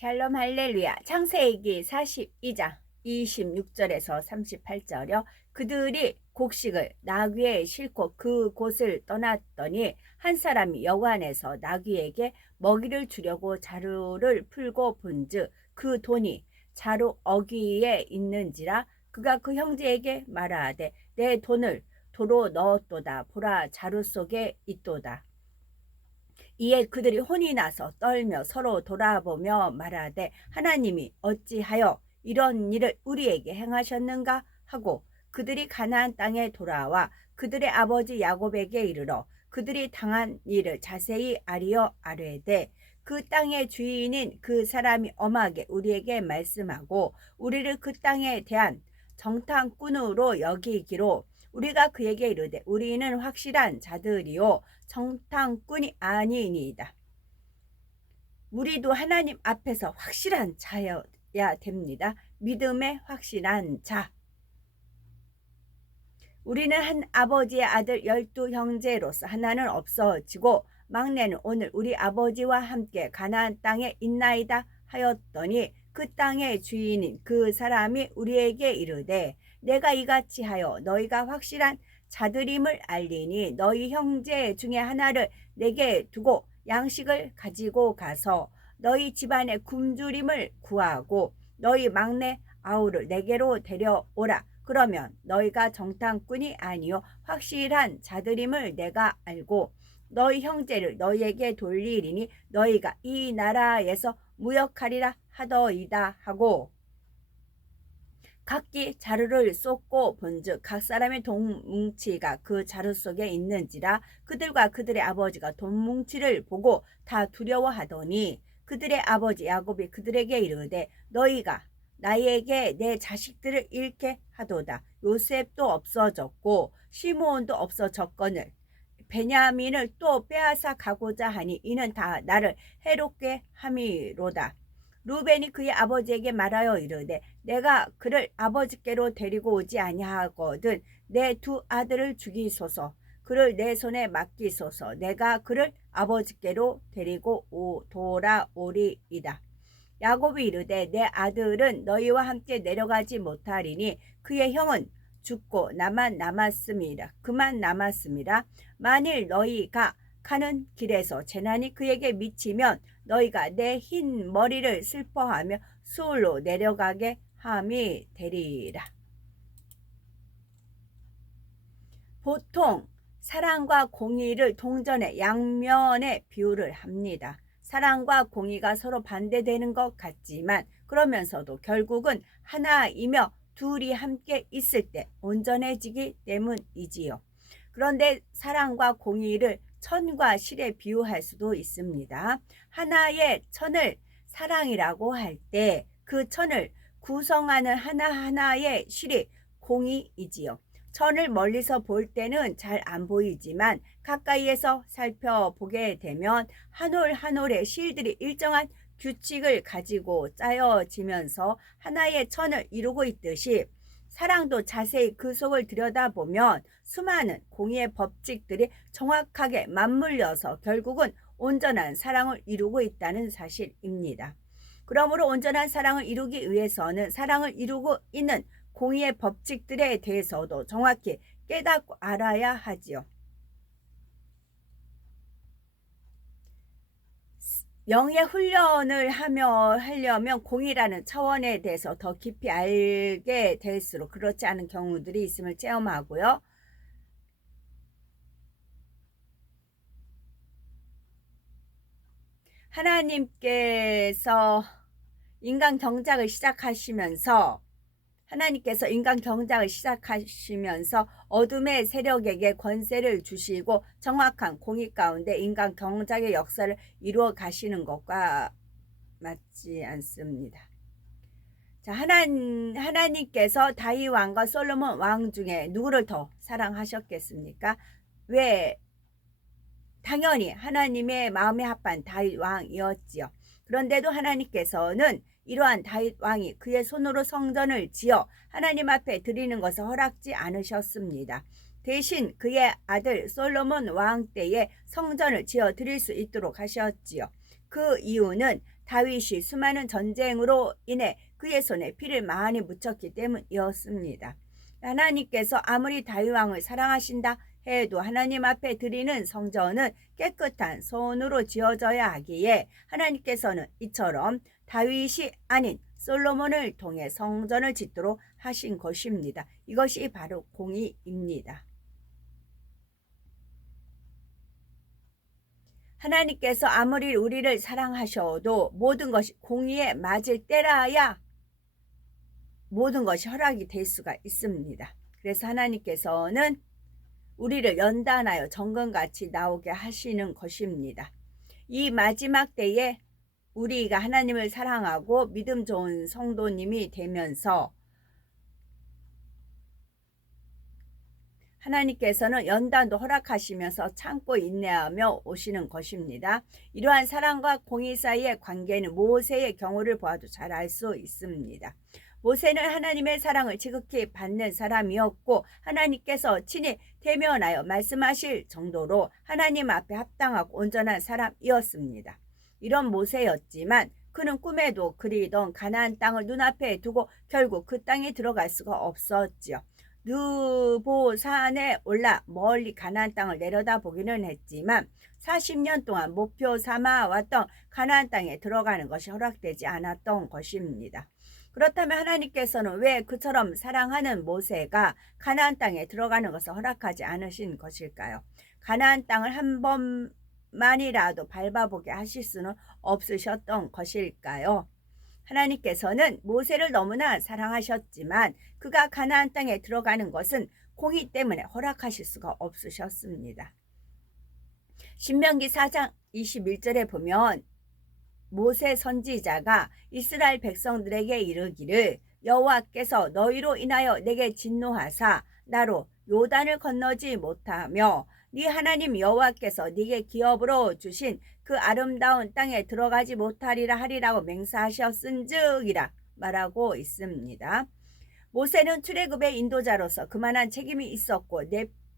샬롬 할렐루야. 창세기 42장 26절에서 38절이요. 그들이 곡식을 나귀에 싣고 그곳을 떠났더니 한 사람이 여관에서 나귀에게 먹이를 주려고 자루를 풀고 본즉 그 돈이 자루 어귀에 있는지라 그가 그 형제에게 말하되 내 돈을 도로 넣었도다. 보라, 자루 속에 있도다. 이에 그들이 혼이 나서 떨며 서로 돌아보며 말하되 하나님이 어찌하여 이런 일을 우리에게 행하셨는가 하고 그들이 가나안 땅에 돌아와 그들의 아버지 야곱에게 이르러 그들이 당한 일을 자세히 아리어 아뢰되 그 땅의 주인인 그 사람이 엄하게 우리에게 말씀하고 우리를 그 땅에 대한 정탐꾼으로 여기기로 우리가 그에게 이르되 우리는 확실한 자들이요 정탐꾼이 아니니이다. 우리도 하나님 앞에서 확실한 자여야 됩니다. 믿음의 확실한 자. 우리는 한 아버지의 아들 12형제로서 하나는 없어지고 막내는 오늘 우리 아버지와 함께 가나안 땅에 있나이다 하였더니 그 땅의 주인인 그 사람이 우리에게 이르되 내가 이같이 하여 너희가 확실한 자들임을 알리니 너희 형제 중에 하나를 내게 두고 양식을 가지고 가서 너희 집안의 굶주림을 구하고 너희 막내 아우를 내게로 데려오라. 그러면 너희가 정탐꾼이 아니요 확실한 자들임을 내가 알고 너희 형제를 너희에게 돌리리니 너희가 이 나라에서 무역하리라 하더이다 하고 각기 자루를 쏟고 본즉 각 사람의 돈뭉치가 그 자루 속에 있는지라 그들과 그들의 아버지가 돈뭉치를 보고 다 두려워하더니 그들의 아버지 야곱이 그들에게 이르되 너희가 나에게 내 자식들을 잃게 하도다. 요셉도 없어졌고 시므온도 없어졌거늘 베냐민을 또 빼앗아 가고자 하니 이는 다 나를 해롭게 함이로다. 루벤이 그의 아버지에게 말하여 이르되 내가 그를 아버지께로 데리고 오지 아니하거든 내 두 아들을 죽이소서 그를 내 손에 맡기소서 내가 그를 아버지께로 데리고 돌아오리이다. 야곱이 이르되 내 아들은 너희와 함께 내려가지 못하리니 그의 형은 죽고 나만 남았음이라. 그만 남았음이라. 만일 너희가 가는 길에서 재난이 그에게 미치면 너희가 내 흰 머리를 슬퍼하며 수울로 내려가게 함이 되리라. 보통 사랑과 공의를 동전의 양면에 비유를 합니다. 사랑과 공의가 서로 반대되는 것 같지만 그러면서도 결국은 하나이며 둘이 함께 있을 때 온전해지기 때문이지요. 그런데 사랑과 공의를 천과 실에 비유할 수도 있습니다. 하나의 천을 사랑이라고 할 때 그 천을 구성하는 하나하나의 실이 공의이지요. 천을 멀리서 볼 때는 잘 안 보이지만 가까이에서 살펴보게 되면 한 올 한 올의 실들이 일정한 규칙을 가지고 짜여지면서 하나의 천을 이루고 있듯이 사랑도 자세히 그 속을 들여다보면 수많은 공의의 법칙들이 정확하게 맞물려서 결국은 온전한 사랑을 이루고 있다는 사실입니다. 그러므로 온전한 사랑을 이루기 위해서는 사랑을 이루고 있는 공의의 법칙들에 대해서도 정확히 깨닫고 알아야 하지요. 영의 훈련을 하려면 공의라는 차원에 대해서 더 깊이 알게 될수록 그렇지 않은 경우들이 있음을 체험하고요. 하나님께서 인간 경작을 시작하시면서 어둠의 세력에게 권세를 주시고 정확한 공의 가운데 인간 경작의 역사를 이루어 가시는 것과 맞지 않습니다. 자, 하나님께서 다윗 왕과 솔로몬 왕 중에 누구를 더 사랑하셨겠습니까? 왜? 당연히 하나님의 마음에 합한 다윗 왕이었지요. 그런데도 하나님께서는 이러한 다윗 왕이 그의 손으로 성전을 지어 하나님 앞에 드리는 것을 허락지 않으셨습니다. 대신 그의 아들 솔로몬 왕 때에 성전을 지어 드릴 수 있도록 하셨지요. 그 이유는 다윗이 수많은 전쟁으로 인해 그의 손에 피를 많이 묻혔기 때문이었습니다. 하나님께서 아무리 다윗 왕을 사랑하신다 해도 하나님 앞에 드리는 성전은 깨끗한 손으로 지어져야 하기에 하나님께서는 이처럼 다윗이 아닌 솔로몬을 통해 성전을 짓도록 하신 것입니다. 이것이 바로 공의입니다. 하나님께서 아무리 우리를 사랑하셔도 모든 것이 공의에 맞을 때라야 모든 것이 허락이 될 수가 있습니다. 그래서 하나님께서는 우리를 연단하여 정금같이 나오게 하시는 것입니다. 이 마지막 때에 우리가 하나님을 사랑하고 믿음 좋은 성도님이 되면서 하나님께서는 연단도 허락하시면서 참고 인내하며 오시는 것입니다. 이러한 사랑과 공의 사이의 관계는 모세의 경우를 보아도 잘 알 수 있습니다. 모세는 하나님의 사랑을 지극히 받는 사람이었고 하나님께서 친히 대면하여 말씀하실 정도로 하나님 앞에 합당하고 온전한 사람이었습니다. 이런 모세였지만 그는 꿈에도 그리던 가나안 땅을 눈앞에 두고 결국 그 땅에 들어갈 수가 없었지요. 느보산에 올라 멀리 가나안 땅을 내려다보기는 했지만 40년 동안 목표 삼아왔던 가나안 땅에 들어가는 것이 허락되지 않았던 것입니다. 그렇다면 하나님께서는 왜 그처럼 사랑하는 모세가 가나안 땅에 들어가는 것을 허락하지 않으신 것일까요? 가나안 땅을 한 번만이라도 밟아보게 하실 수는 없으셨던 것일까요? 하나님께서는 모세를 너무나 사랑하셨지만 그가 가나안 땅에 들어가는 것은 공의 때문에 허락하실 수가 없으셨습니다. 신명기 4장 21절에 보면 모세 선지자가 이스라엘 백성들에게 이르기를 여호와께서 너희로 인하여 내게 진노하사 나로 요단을 건너지 못하며 네 하나님 여호와께서 네게 기업으로 주신 그 아름다운 땅에 들어가지 못하리라 하리라고 맹세하셨은즉이라 말하고 있습니다. 모세는 출애굽의 인도자로서 그만한 책임이 있었고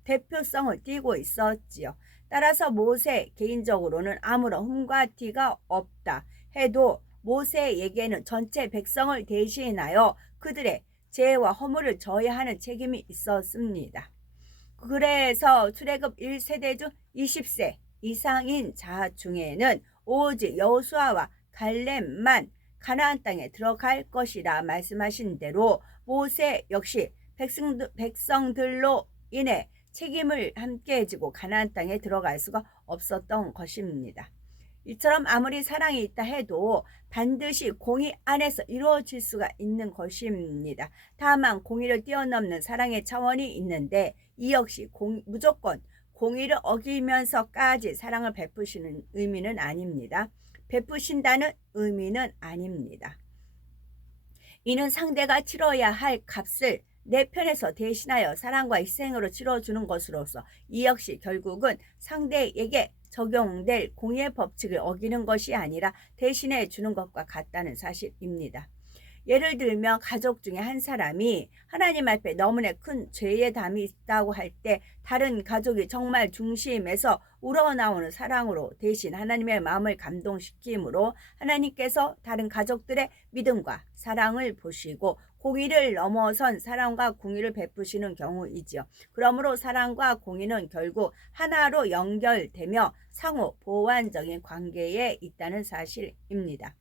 대표성을 띠고 있었지요. 따라서 모세 개인적으로는 아무런 흠과 티가 없다 해도 모세에게는 전체 백성을 대신하여 그들의 죄와 허물을 져야 하는 책임이 있었습니다. 그래서 출애굽 1세대 중 20세 이상인 자 중에는 오직 여호수아와 갈렙만 가나안 땅에 들어갈 것이라 말씀하신 대로 모세 역시 백성들로 인해 책임을 함께 지고 가나안 땅에 들어갈 수가 없었던 것입니다. 이처럼 아무리 사랑이 있다 해도 반드시 공의 안에서 이루어질 수가 있는 것입니다. 다만 공의를 뛰어넘는 사랑의 차원이 있는데 이 역시 무조건 공의를 어기면서까지 사랑을 베푸시는 의미는 아닙니다. 베푸신다는 의미는 아닙니다. 이는 상대가 치러야 할 값을 내 편에서 대신하여 사랑과 희생으로 치러주는 것으로서 이 역시 결국은 상대에게 적용될 공의의 법칙을 어기는 것이 아니라 대신해 주는 것과 같다는 사실입니다. 예를 들면 가족 중에 한 사람이 하나님 앞에 너무나 큰 죄의 담이 있다고 할 때 다른 가족이 정말 중심에서 우러나오는 사랑으로 대신 하나님의 마음을 감동시키므로 하나님께서 다른 가족들의 믿음과 사랑을 보시고 공의를 넘어선 사랑과 공의를 베푸시는 경우이지요. 그러므로 사랑과 공의는 결국 하나로 연결되며 상호 보완적인 관계에 있다는 사실입니다.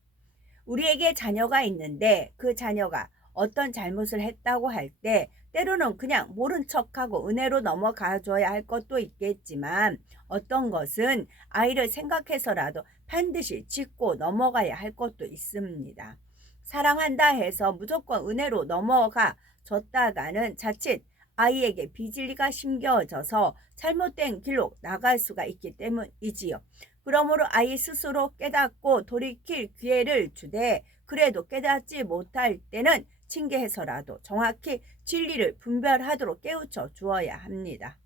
우리에게 자녀가 있는데 그 자녀가 어떤 잘못을 했다고 할 때 때로는 그냥 모른 척하고 은혜로 넘어가줘야 할 것도 있겠지만 어떤 것은 아이를 생각해서라도 반드시 짚고 넘어가야 할 것도 있습니다. 사랑한다 해서 무조건 은혜로 넘어가 줬다가는 자칫 아이에게 비진리가 심겨져서 잘못된 길로 나갈 수가 있기 때문이지요. 그러므로 아이 스스로 깨닫고 돌이킬 기회를 주되 그래도 깨닫지 못할 때는 징계해서라도 정확히 진리를 분별하도록 깨우쳐 주어야 합니다.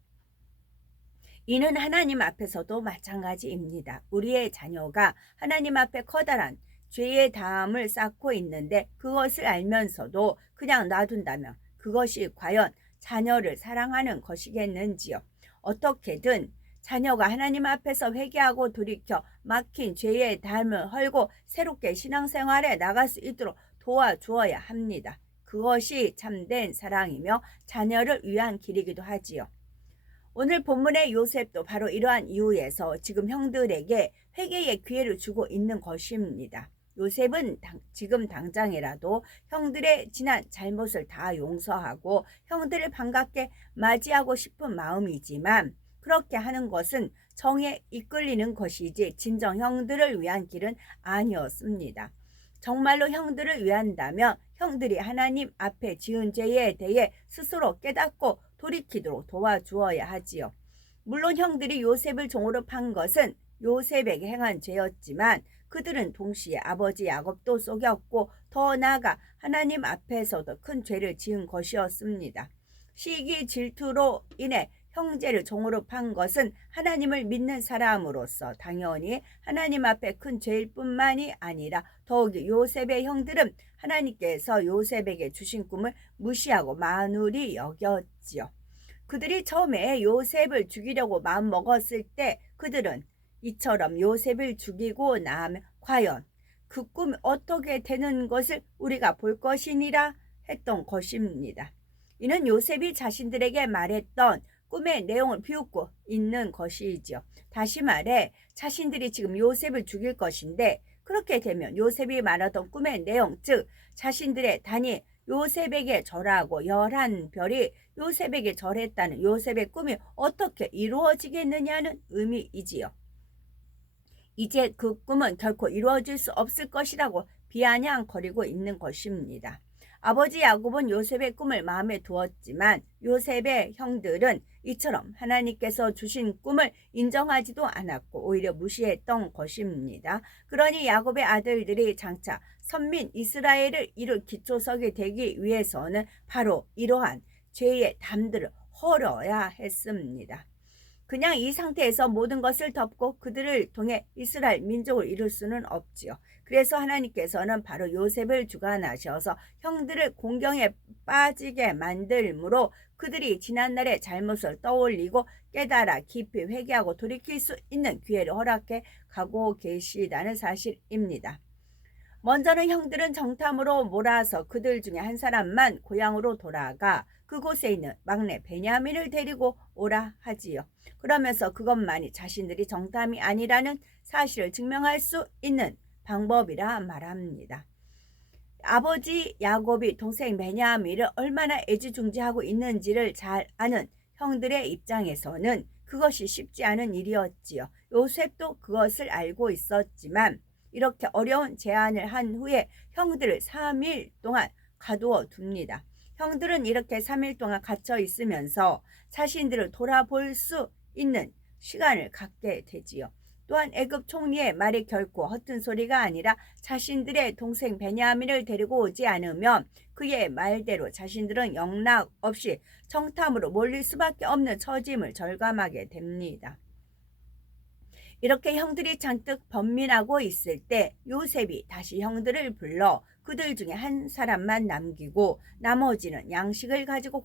이는 하나님 앞에서도 마찬가지입니다. 우리의 자녀가 하나님 앞에 커다란 죄의 담을 쌓고 있는데 그것을 알면서도 그냥 놔둔다면 그것이 과연 자녀를 사랑하는 것이겠는지요. 어떻게든 자녀가 하나님 앞에서 회개하고 돌이켜 막힌 죄의 담을 헐고 새롭게 신앙생활에 나갈 수 있도록 도와주어야 합니다. 그것이 참된 사랑이며 자녀를 위한 길이기도 하지요. 오늘 본문의 요셉도 바로 이러한 이유에서 지금 형들에게 회개의 기회를 주고 있는 것입니다. 요셉은 지금 당장이라도 형들의 지난 잘못을 다 용서하고 형들을 반갑게 맞이하고 싶은 마음이지만 그렇게 하는 것은 정에 이끌리는 것이지 진정 형들을 위한 길은 아니었습니다. 정말로 형들을 위한다면 형들이 하나님 앞에 지은 죄에 대해 스스로 깨닫고 돌이키도록 도와주어야 하지요. 물론 형들이 요셉을 종으로 판 것은 요셉에게 행한 죄였지만 그들은 동시에 아버지 야곱도 속였고 더 나아가 하나님 앞에서도 큰 죄를 지은 것이었습니다. 시기 질투로 인해 형제를 종으로 판 것은 하나님을 믿는 사람으로서 당연히 하나님 앞에 큰 죄일 뿐만이 아니라 더욱이 요셉의 형들은 하나님께서 요셉에게 주신 꿈을 무시하고 만울히 여겼지요. 그들이 처음에 요셉을 죽이려고 마음먹었을 때 그들은 이처럼 요셉을 죽이고 나면 과연 그 꿈이 어떻게 되는 것을 우리가 볼 것이니라 했던 것입니다. 이는 요셉이 자신들에게 말했던 꿈의 내용을 비웃고 있는 것이지요. 다시 말해 자신들이 지금 요셉을 죽일 것인데 그렇게 되면 요셉이 말하던 꿈의 내용, 즉 자신들의 단이 요셉에게 절하고 11별이 요셉에게 절했다는 요셉의 꿈이 어떻게 이루어지겠느냐는 의미이지요. 이제 그 꿈은 결코 이루어질 수 없을 것이라고 비아냥거리고 있는 것입니다. 아버지 야곱은 요셉의 꿈을 마음에 두었지만 요셉의 형들은 이처럼 하나님께서 주신 꿈을 인정하지도 않았고 오히려 무시했던 것입니다. 그러니 야곱의 아들들이 장차 선민 이스라엘을 이룰 기초석이 되기 위해서는 바로 이러한 죄의 담들을 헐어야 했습니다. 그냥 이 상태에서 모든 것을 덮고 그들을 통해 이스라엘 민족을 이룰 수는 없지요. 그래서 하나님께서는 바로 요셉을 주관하셔서 형들을 공경에 빠지게 만들므로 그들이 지난날의 잘못을 떠올리고 깨달아 깊이 회개하고 돌이킬 수 있는 기회를 허락해 가고 계시다는 사실입니다. 먼저는 형들은 정탐으로 몰아서 그들 중에 한 사람만 고향으로 돌아가 그곳에 있는 막내 베냐민을 데리고 오라 하지요. 그러면서 그것만이 자신들이 정탐이 아니라는 사실을 증명할 수 있는 방법이라 말합니다. 아버지 야곱이 동생 베냐민을 얼마나 애지중지하고 있는지를 잘 아는 형들의 입장에서는 그것이 쉽지 않은 일이었지요. 요셉도 그것을 알고 있었지만 이렇게 어려운 제안을 한 후에 형들을 3일 동안 가두어 둡니다. 형들은 이렇게 3일 동안 갇혀 있으면서 자신들을 돌아볼 수 있는 시간을 갖게 되지요. 또한 애굽 총리의 말이 결코 허튼 소리가 아니라 자신들의 동생 베냐민을 데리고 오지 않으면 그의 말대로 자신들은 영락 없이 정탐으로 몰릴 수밖에 없는 처짐을 절감하게 됩니다. 이렇게 형들이 잔뜩 번민하고 있을 때 요셉이 다시 형들을 불러 그들 중에 한 사람만 남기고 나머지는 양식을 가지고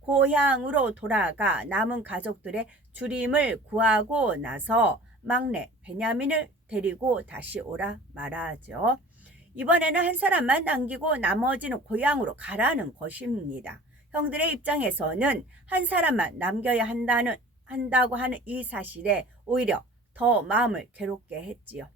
고향으로 돌아가 남은 가족들의 주림을 구하고 나서 막내 베냐민을 데리고 다시 오라 말하죠. 이번에는 한 사람만 남기고 나머지는 고향으로 가라는 것입니다. 형들의 입장에서는 한 사람만 남겨야 한다고 하는 이 사실에 오히려 더 마음을 괴롭게 했지요.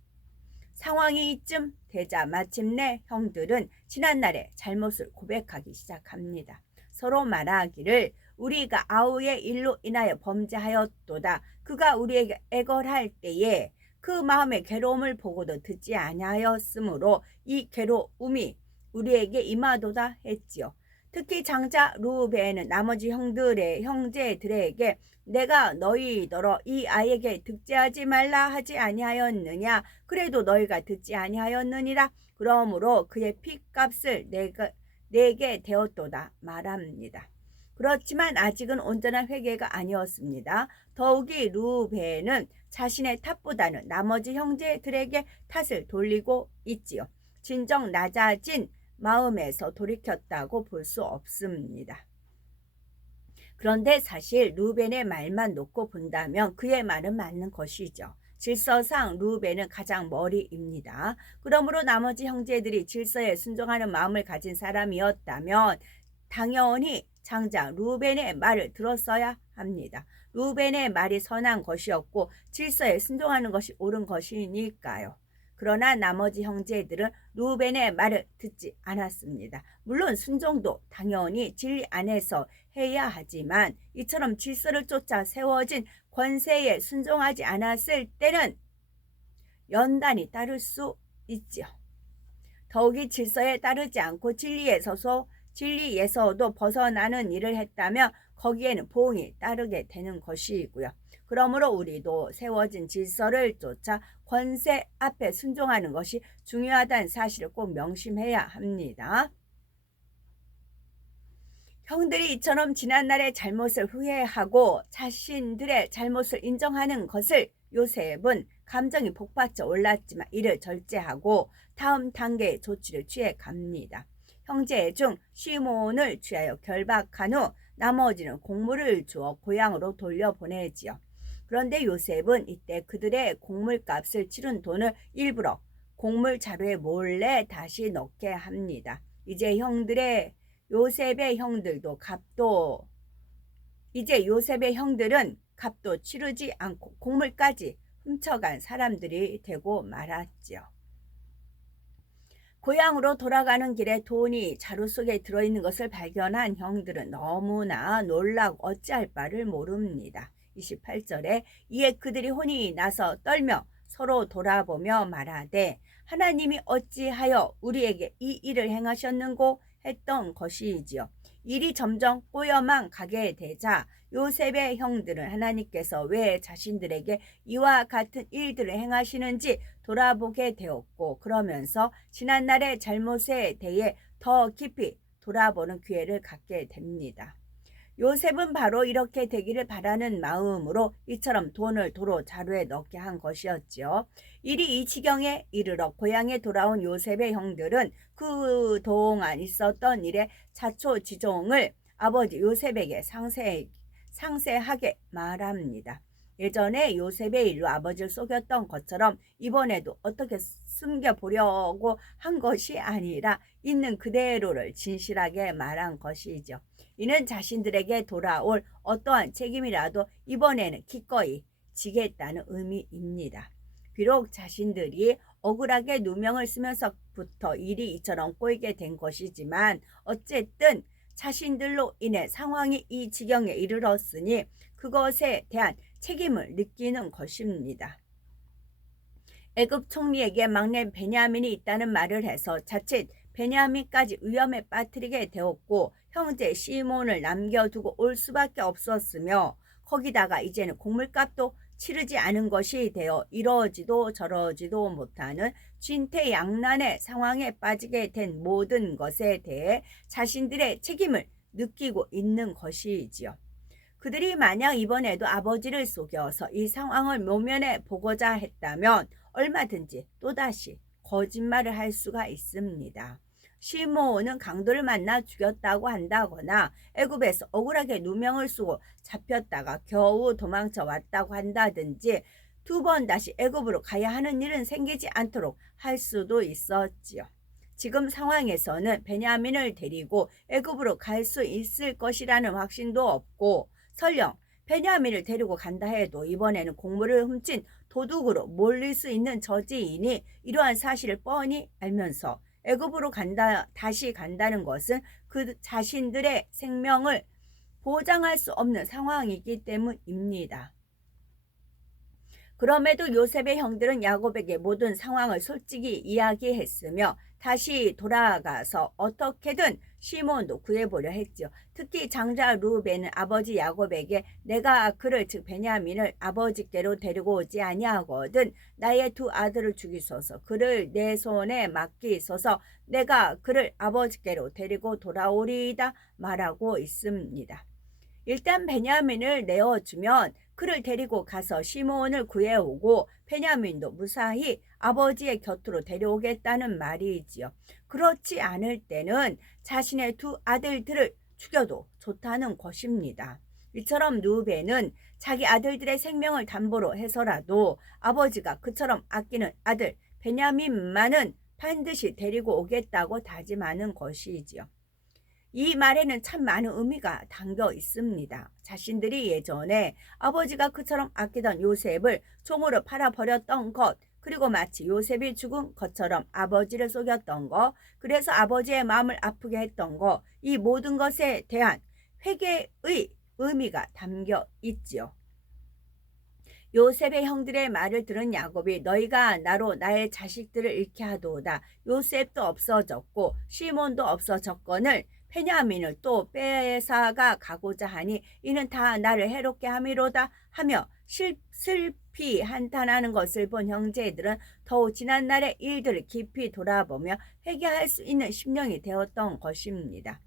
상황이 이쯤 되자 마침내 형들은 지난날의 잘못을 고백하기 시작합니다. 서로 말하기를 우리가 아우의 일로 인하여 범죄하였도다. 그가 우리에게 애걸할 때에 그 마음의 괴로움을 보고도 듣지 아니하였으므로 이 괴로움이 우리에게 임하도다 했지요. 특히 장자 루벤은 나머지 형제들에게 내가 너희더러 이 아이에게 득죄하지 말라 하지 아니하였느냐. 그래도 너희가 듣지 아니하였느니라. 그러므로 그의 핏값을 내게 되었도다 말합니다. 그렇지만 아직은 온전한 회개가 아니었습니다. 더욱이 루벤은 자신의 탓보다는 나머지 형제들에게 탓을 돌리고 있지요. 진정 낮아진 마음에서 돌이켰다고 볼 수 없습니다. 그런데 사실 루벤의 말만 놓고 본다면 그의 말은 맞는 것이죠. 질서상 루벤은 가장 머리입니다. 그러므로 나머지 형제들이 질서에 순종하는 마음을 가진 사람이었다면 당연히 장자 루벤의 말을 들었어야 합니다. 루벤의 말이 선한 것이었고 질서에 순종하는 것이 옳은 것이니까요. 그러나 나머지 형제들은 루벤의 말을 듣지 않았습니다. 물론 순종도 당연히 진리 안에서 해야 하지만 이처럼 질서를 쫓아 세워진 권세에 순종하지 않았을 때는 연단이 따를 수 있지요. 더욱이 질서에 따르지 않고 진리에서도 벗어나는 일을 했다면 거기에는 보응이 따르게 되는 것이고요. 그러므로 우리도 세워진 질서를 쫓아 권세 앞에 순종하는 것이 중요하다는 사실을 꼭 명심해야 합니다. 형들이 이처럼 지난날의 잘못을 후회하고 자신들의 잘못을 인정하는 것을 요셉은 감정이 복받쳐 올랐지만 이를 절제하고 다음 단계의 조치를 취해 갑니다. 형제 중 시몬을 취하여 결박한 후 나머지는 곡물을 주어 고향으로 돌려보내지요. 그런데 요셉은 이때 그들의 곡물값을 치른 돈을 일부러 곡물 자루에 몰래 다시 넣게 합니다. 이제 요셉의 형들은 값도 치르지 않고 곡물까지 훔쳐간 사람들이 되고 말았지요. 고향으로 돌아가는 길에 돈이 자루 속에 들어있는 것을 발견한 형들은 너무나 놀라고 어찌할 바를 모릅니다. 28절에 이에 그들이 혼이 나서 떨며 서로 돌아보며 말하되 하나님이 어찌하여 우리에게 이 일을 행하셨는고 했던 것이지요. 일이 점점 꼬여만 가게 되자 요셉의 형들은 하나님께서 왜 자신들에게 이와 같은 일들을 행하시는지 돌아보게 되었고 그러면서 지난날의 잘못에 대해 더 깊이 돌아보는 기회를 갖게 됩니다. 요셉은 바로 이렇게 되기를 바라는 마음으로 이처럼 돈을 도로 자루에 넣게 한 것이었지요. 일이 이 지경에 이르러 고향에 돌아온 요셉의 형들은 그동안 있었던 일의 자초지종을 아버지 요셉에게 상세하게 말합니다. 예전에 요셉의 일로 아버지를 속였던 것처럼 이번에도 어떻게 숨겨보려고 한 것이 아니라 있는 그대로를 진실하게 말한 것이죠. 이는 자신들에게 돌아올 어떠한 책임이라도 이번에는 기꺼이 지겠다는 의미입니다. 비록 자신들이 억울하게 누명을 쓰면서부터 일이 이처럼 꼬이게 된 것이지만 어쨌든 자신들로 인해 상황이 이 지경에 이르렀으니 그것에 대한 책임을 느끼는 것입니다. 애굽 총리에게 막내 베냐민이 있다는 말을 해서 자칫 베냐민까지 위험에 빠뜨리게 되었고 형제 시몬을 남겨두고 올 수밖에 없었으며 거기다가 이제는 곡물값도 치르지 않은 것이 되어 이러지도 저러지도 못하는 진퇴양난의 상황에 빠지게 된 모든 것에 대해 자신들의 책임을 느끼고 있는 것이지요. 그들이 만약 이번에도 아버지를 속여서 이 상황을 모면해 보고자 했다면 얼마든지 또다시 거짓말을 할 수가 있습니다. 시므온은 강도를 만나 죽였다고 한다거나 애굽에서 억울하게 누명을 쓰고 잡혔다가 겨우 도망쳐 왔다고 한다든지 두 번 다시 애굽으로 가야 하는 일은 생기지 않도록 할 수도 있었지요. 지금 상황에서는 베냐민을 데리고 애굽으로 갈 수 있을 것이라는 확신도 없고 설령 베냐민을 데리고 간다 해도 이번에는 곡물을 훔친 도둑으로 몰릴 수 있는 저지인이 이러한 사실을 뻔히 알면서 애굽으로 다시 간다는 것은 그 자신들의 생명을 보장할 수 없는 상황이기 때문입니다. 그럼에도 요셉의 형들은 야곱에게 모든 상황을 솔직히 이야기했으며 다시 돌아가서 어떻게든 시몬도 구해보려 했죠. 특히 장자 루벤은 아버지 야곱에게 내가 그를 즉 베냐민을 아버지께로 데리고 오지 아니하거든 나의 두 아들을 죽이소서 그를 내 손에 맡기소서 내가 그를 아버지께로 데리고 돌아오리이다 말하고 있습니다. 일단 베냐민을 내어주면 그를 데리고 가서 시몬을 구해오고 베냐민도 무사히 아버지의 곁으로 데려오겠다는 말이지요. 그렇지 않을 때는 자신의 두 아들들을 죽여도 좋다는 것입니다. 이처럼 루벤은 자기 아들들의 생명을 담보로 해서라도 아버지가 그처럼 아끼는 아들 베냐민만은 반드시 데리고 오겠다고 다짐하는 것이지요. 이 말에는 참 많은 의미가 담겨 있습니다. 자신들이 예전에 아버지가 그처럼 아끼던 요셉을 종으로 팔아버렸던 것, 그리고 마치 요셉이 죽은 것처럼 아버지를 속였던 것, 그래서 아버지의 마음을 아프게 했던 것, 이 모든 것에 대한 회개의 의미가 담겨 있지요. 요셉의 형들의 말을 들은 야곱이 너희가 나로 나의 자식들을 잃게 하도다. 요셉도 없어졌고 시몬도 없어졌거늘 베냐민을 또 빼앗아가 가고자 하니 이는 다 나를 해롭게 함이로다 하며 슬피 한탄하는 것을 본 형제들은 더욱 지난날의 일들을 깊이 돌아보며 회개할 수 있는 심령이 되었던 것입니다.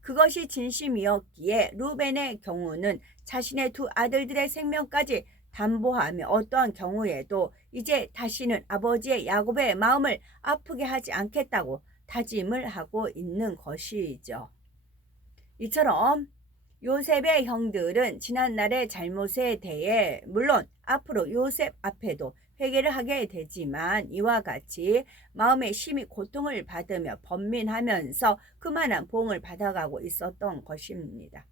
그것이 진심이었기에 루벤의 경우는 자신의 두 아들들의 생명까지 담보하며 어떠한 경우에도 이제 다시는 아버지의 야곱의 마음을 아프게 하지 않겠다고 다짐을 하고 있는 것이죠. 이처럼 요셉의 형들은 지난날의 잘못에 대해 물론 앞으로 요셉 앞에도 회개를 하게 되지만 이와 같이 마음에 심히 고통을 받으며 번민하면서 그만한 보응을 받아가고 있었던 것입니다.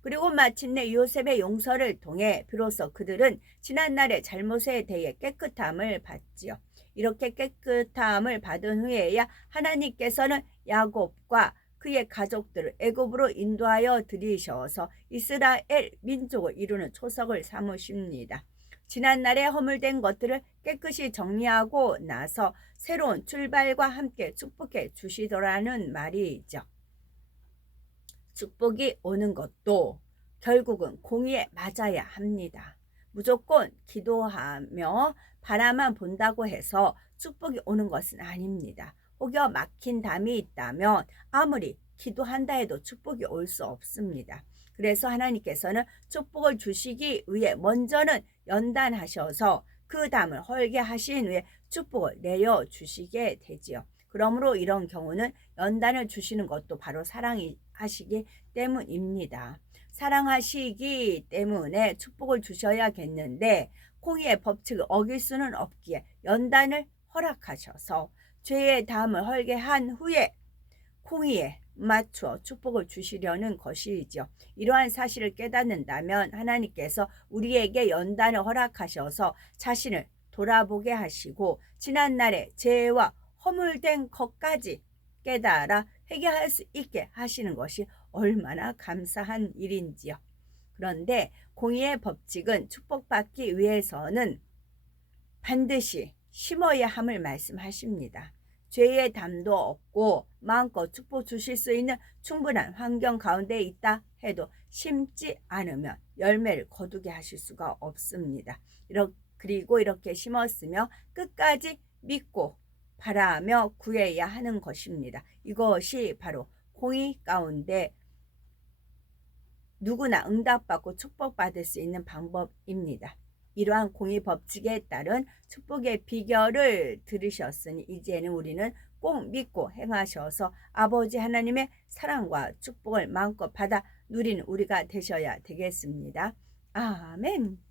그리고 마침내 요셉의 용서를 통해 비로소 그들은 지난날의 잘못에 대해 깨끗함을 받지요. 이렇게 깨끗함을 받은 후에야 하나님께서는 야곱과 그의 가족들을 애굽으로 인도하여 들이셔서 이스라엘 민족을 이루는 초석을 삼으십니다. 지난날에 허물된 것들을 깨끗이 정리하고 나서 새로운 출발과 함께 축복해 주시더라는 말이죠. 축복이 오는 것도 결국은 공의에 맞아야 합니다. 무조건 기도하며 바라만 본다고 해서 축복이 오는 것은 아닙니다. 혹여 막힌 담이 있다면 아무리 기도한다 해도 축복이 올 수 없습니다. 그래서 하나님께서는 축복을 주시기 위해 먼저는 연단하셔서 그 담을 헐게 하신 후에 축복을 내려주시게 되지요. 그러므로 이런 경우는 연단을 주시는 것도 바로 사랑하시기 때문입니다. 사랑하시기 때문에 축복을 주셔야겠는데 공의의 법칙을 어길 수는 없기에 연단을 허락하셔서 죄의 담을 헐게 한 후에 공의에 맞추어 축복을 주시려는 것이죠. 이러한 사실을 깨닫는다면 하나님께서 우리에게 연단을 허락하셔서 자신을 돌아보게 하시고 지난날의 죄와 허물된 것까지 깨달아 회개할 수 있게 하시는 것이 얼마나 감사한 일인지요. 그런데 공의의 법칙은 축복받기 위해서는 반드시 심어야 함을 말씀하십니다. 죄의 담도 없고 마음껏 축복 주실 수 있는 충분한 환경 가운데 있다 해도 심지 않으면 열매를 거두게 하실 수가 없습니다. 그리고 이렇게 심었으며 끝까지 믿고 바라며 구해야 하는 것입니다. 이것이 바로 공의 가운데 누구나 응답받고 축복받을 수 있는 방법입니다. 이러한 공의 법칙에 따른 축복의 비결을 들으셨으니 이제는 우리는 꼭 믿고 행하셔서 아버지 하나님의 사랑과 축복을 마음껏 받아 누리는 우리가 되셔야 되겠습니다. 아멘.